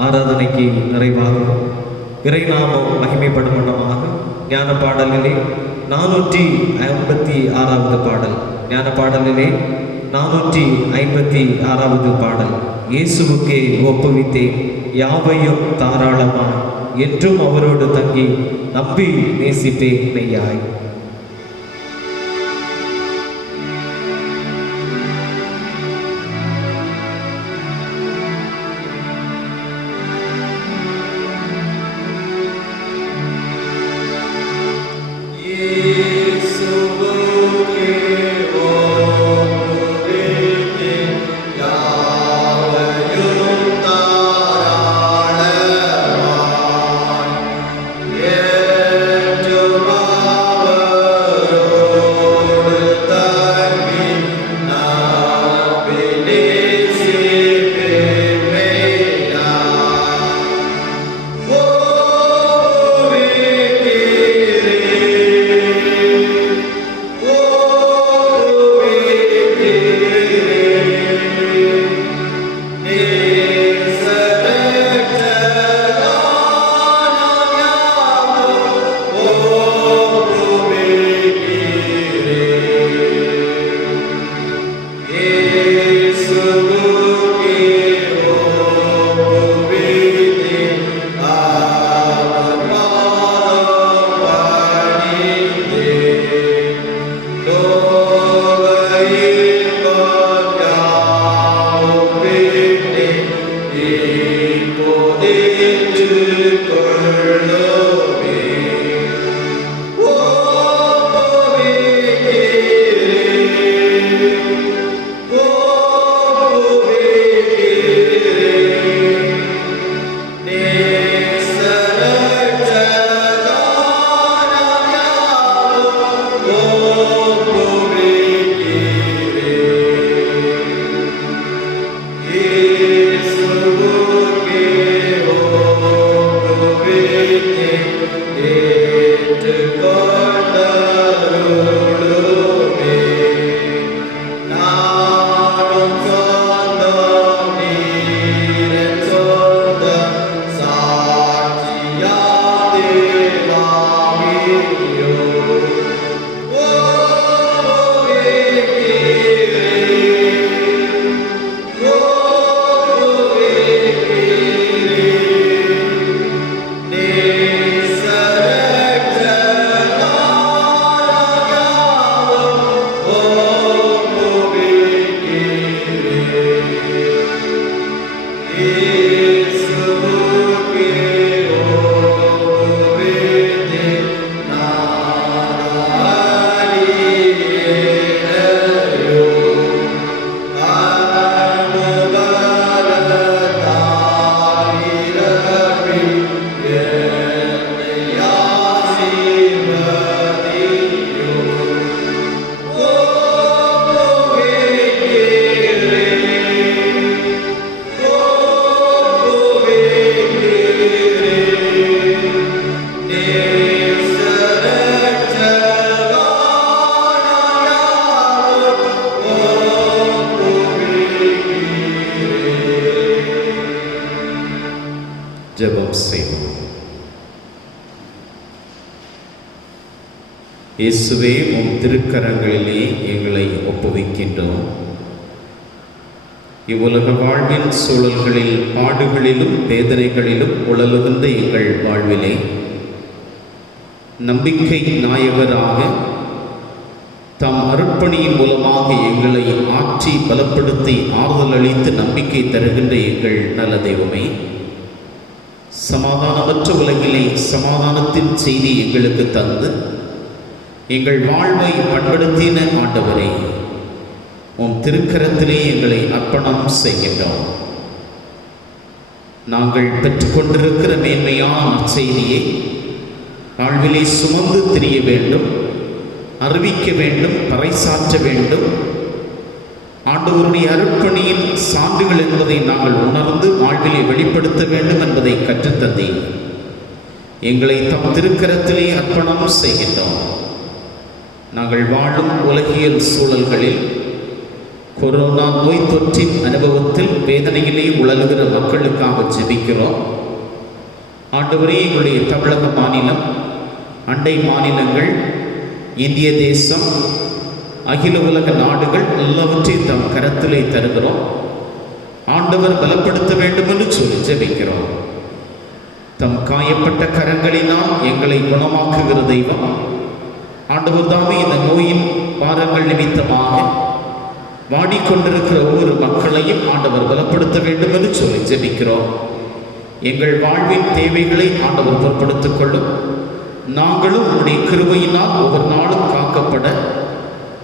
ஆராதனைக்கு நிறைவாக இறைநாமம் மகிமைப்படும் வண்ணமாக ஞான பாடலிலே 456வது பாடல். ஞான பாடலிலே 456வது பாடல். இயேசுவுக்கே ஒப்புவித்தேன் யாவையும் தாராளமாய், என்றும் அவரோடு தங்கி நம்பி நேசிப்பேன் மெய்யாய். ஜெபம் செய்வோம். இயேசுவே, உம் திருக்கரங்களிலே எங்களை ஒப்புவிக்கின்றோம். இவ்வுலக வாழ்வின் சூழல்களில், பாடுகளிலும் வேதனைகளிலும் உழலுகின்ற எங்கள் வாழ்விலே நம்பிக்கை நாயகராக தம் அருட்பணியின் மூலமாக எங்களை ஆற்றி பலப்படுத்தி ஆறுதல் அளித்து நம்பிக்கை தருகின்ற எங்கள் நல்ல தெய்வமே, சமாதானமற்ற உலகிலே சமாதானத்தின் செய்தி எங்களுக்கு தந்து எங்கள் வாழ்வை பண்படுத்தின ஆண்டவரே, உம் திருக்கரத்திலே எங்களை அர்ப்பணம் செய்கின்றோம். நாங்கள் பெற்றுக்கொண்டிருக்கிற மேன்மையான செய்தியை வாழ்விலே சுமந்து திரிய வேண்டும், அறிவிக்க வேண்டும், பறைசாற்ற வேண்டும். ஆண்டவருடைய அருட்பணியின் சான்றுகள் என்பதை நாங்கள் உணர்ந்து வாழ்விலே வெளிப்படுத்த வேண்டும் என்பதை கற்றுத்தந்தேன். எங்களை தம் திருக்கரத்திலே அர்ப்பணம் செய்கின்றோம். நாங்கள் வாழும் உலகியல் சூழல்களில் கொரோனா நோய் தொற்றின் அனுபவத்தில் வேதனையிலே உழலுகிற மக்களுக்காக ஜெபிக்கிறோம். ஆண்டவரே, எங்களுடைய தமிழக மாநிலம், அண்டை மாநிலங்கள், இந்திய தேசம், அகில உலக நாடுகள் எல்லாவற்றையும் தம் கரத்திலே தருகிறோம். ஆண்டவர் பலப்படுத்த வேண்டும் என்று சொல்லி ஜெபிக்கிறோம். தம் காயப்பட்ட கரங்களினால் எங்களை குணமாக்குகிற தெய்வம் ஆண்டவர் தாமே இந்த நோயின் பாரங்கள் நிமித்தமாக வாடிக்கொண்டிருக்கிற ஒவ்வொரு மக்களையும் ஆண்டவர் பலப்படுத்த வேண்டும் என்று சொல்லி ஜெபிக்கிறோம். எங்கள் வாழ்வின் தேவைகளை ஆண்டவர் பொறுப்படுத்திக் கொள்ளும். நாங்களும் உன்னுடைய கிருபையினால் ஒவ்வொரு நாளும் காக்கப்பட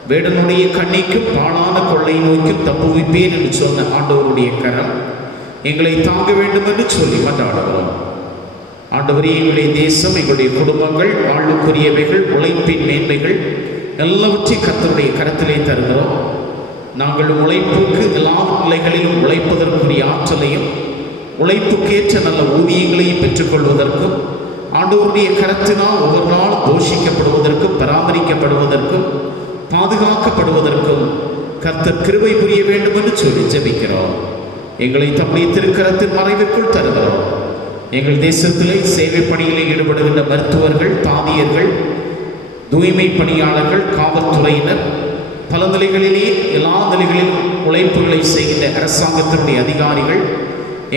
வேடனுடைய கண்ணிக்கும் பாழான கொள்ளை நோய்க்கும் தப்புவிப்பேன் என்று சொன்ன ஆண்டவருடைய கரம் எங்களை தாங்க வேண்டும் என்று சொல்லி மன்றாடுகிறோம். ஆண்டவரே, எங்களுடைய தேசம், எங்களுடைய குடும்பங்கள், வாழ்வுக்குரியவைகள், உழைப்பின் மேன்மைகள் எல்லாவற்றையும் கர்த்தருடைய கரத்திலே தருகிறோம். நாங்கள் உழைப்புக்கு எல்லா நிலைகளிலும் உழைப்பதற்குரிய ஆற்றலையும் உழைப்புக்கேற்ற நல்ல ஊதியங்களையும் பெற்றுக்கொள்வதற்கும் ஆண்டவருடைய கரத்தினால் ஒவ்வொரு நாளும் போஷிக்கப்படுவதற்கும் பராமரிக்கப்படுவதற்கும் பாதுகாக்கப்படுவதற்கும் கர்த்தர் கிருபை புரிய வேண்டும் என்று சொல்லி ஜெபிக்கிறோம். எங்களை தம்முடைய திருக்கரத்தின் மறைவிற்குள் தருகிறோம். எங்கள் தேசத்திலே சேவை பணியிலே ஈடுபடுகின்ற மருத்துவர்கள், தாதியர்கள், தூய்மை பணியாளர்கள், காவல்துறையினர், பல நிலைகளிலே எல்லா நிலைகளிலும் உழைப்புகளை செய்கின்ற அரசாங்கத்தினுடைய அதிகாரிகள்,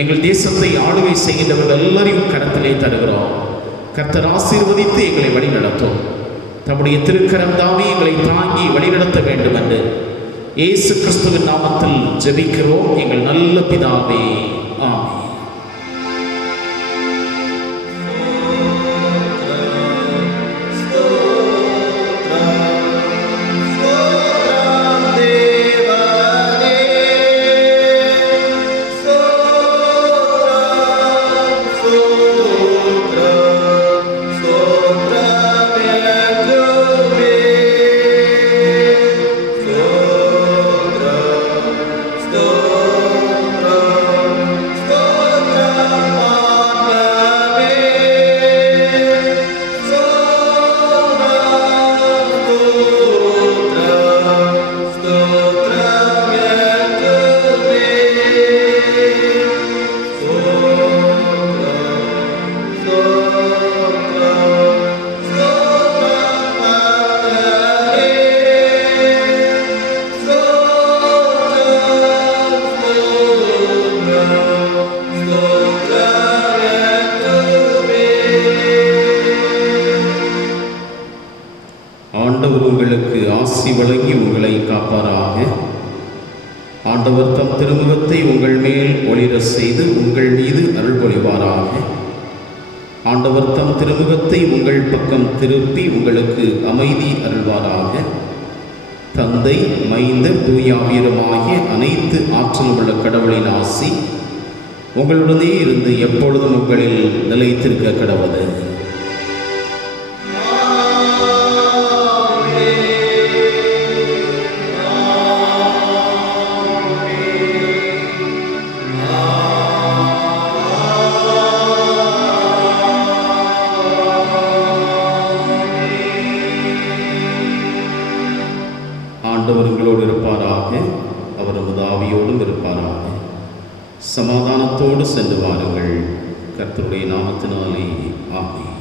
எங்கள் தேசத்தை ஆளுகை செய்கின்றவர்கள் எல்லாரையும் கரத்திலே தருகிறோம். கர்த்தர் ஆசீர்வதித்து எங்களை வழிநடத்தும். தம்முடைய திருக்கரம் தாமே எங்களை தாங்கி வழிநடத்த வேண்டும் என்று இயேசு கிறிஸ்துவின் நாமத்தில் ஜெபிக்கிறோம் எங்கள் நல்ல பிதாவே, ஆமென். ஆண்டவர் உங்களுக்கு ஆசி வழங்கி உங்களை காப்பாராக. ஆண்டவர் தம் திருமுகத்தை உங்கள் மேல் ஒளிர செய்து உங்கள் மீது அருள் பொழிவாராக. ஆண்டவர் தம் திருமுகத்தை உங்கள் பக்கம் திருப்பி உங்களுக்கு அமைதி அருள்வாராக. தந்தை, மைந்தர், தூயாவியருமாகிய அனைத்து ஆற்றல் உள்ள கடவுளின் ஆசி உங்களுடனே இருந்து எப்பொழுதும் உங்களில் நிலைத்திருக்க கடவுது. ஆண்டவர்களோடு இருப்பாராக, அவரது ஆவியோடும் இருப்பாராக. சமாதானத்தோடு சென்று வாருங்கள். கர்த்தருடைய நாமத்தினாலே ஆமென்.